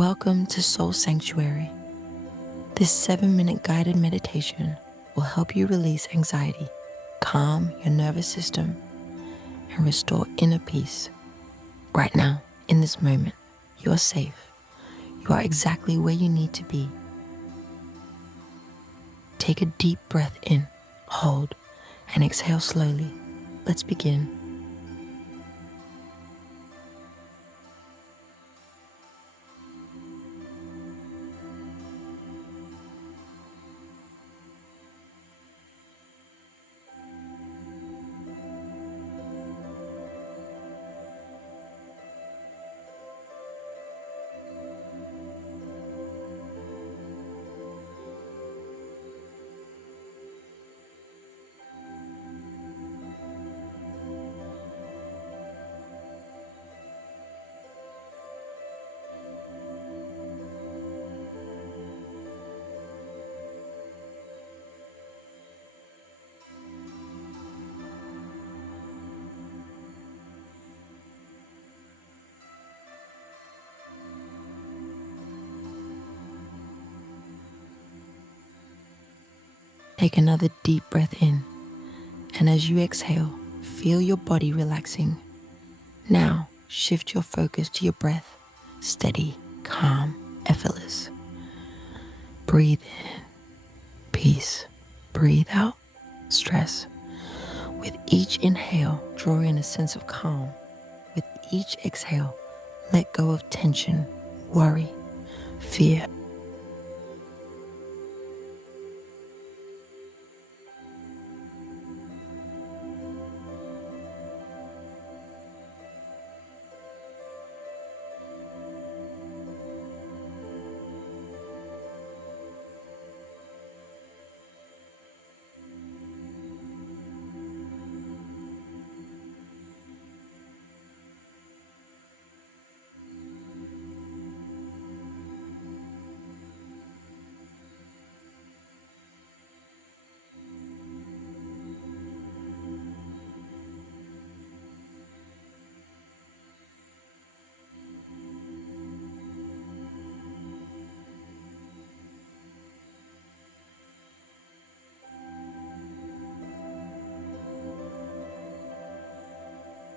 Welcome to Soul Sanctuary. This 7-minute guided meditation will help you release anxiety, calm your nervous system, and restore inner peace. Right now, in this moment, you are safe. You are exactly where you need to be. Take a deep breath in, hold, and exhale slowly. Let's begin. Take another deep breath in, and as you exhale, feel your body relaxing. Now, shift your focus to your breath, steady, calm, effortless. Breathe in, peace. Breathe out, stress. With each inhale, draw in a sense of calm. With each exhale, let go of tension, worry, fear.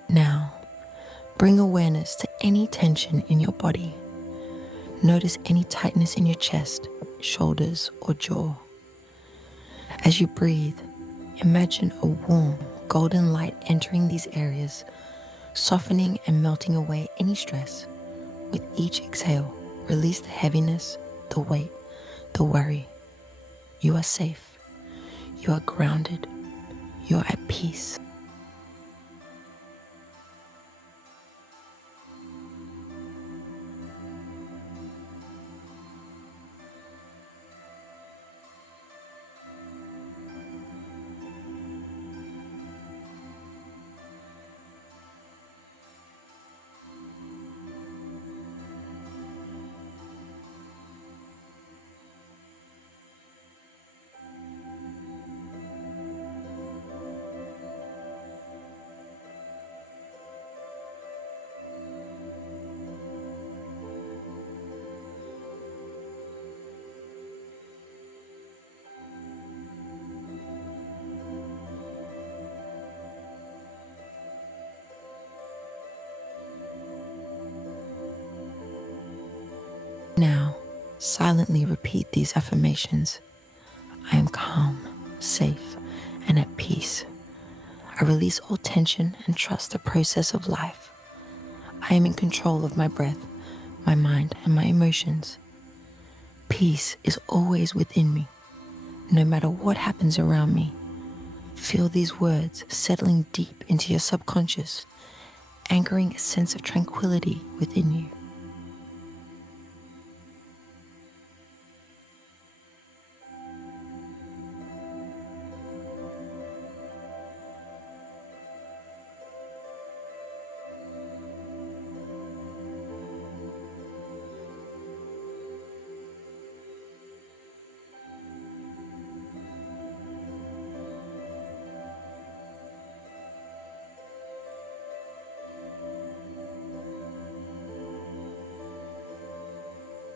Now, bring awareness to any tension in your body. Notice any tightness in your chest, shoulders, or jaw. As you breathe, imagine a warm, golden light entering these areas, softening and melting away any stress. With each exhale, release the heaviness, the weight, the worry. You are safe. You are grounded. You are at peace. Now, silently repeat these affirmations. I am calm, safe, and at peace. I release all tension and trust the process of life. I am in control of my breath, my mind, and my emotions. Peace is always within me, no matter what happens around me. Feel these words settling deep into your subconscious, anchoring a sense of tranquility within you.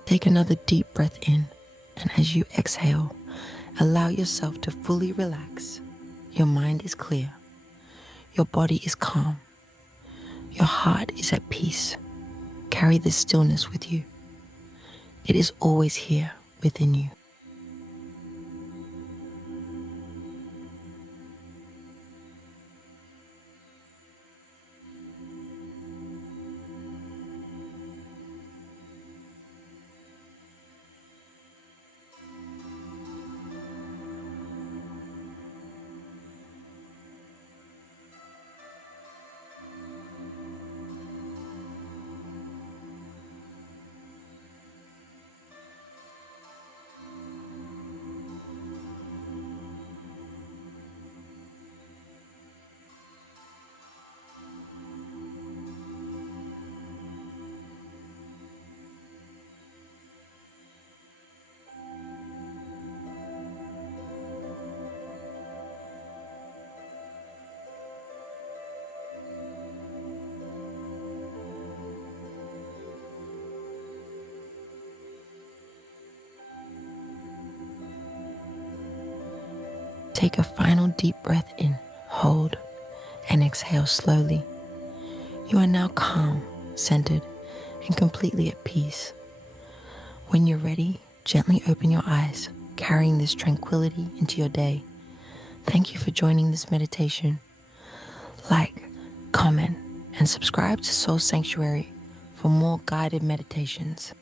Take another deep breath in, and as you exhale, allow yourself to fully relax. Your mind is clear, your body is calm, your heart is at peace. Carry this stillness with you. It is always here within you. Take a final deep breath in, hold, and exhale slowly. You are now calm, centered, and completely at peace. When you're ready, gently open your eyes, carrying this tranquility into your day. Thank you for joining this meditation. Like, comment, and subscribe to Soul Sanctuary for more guided meditations.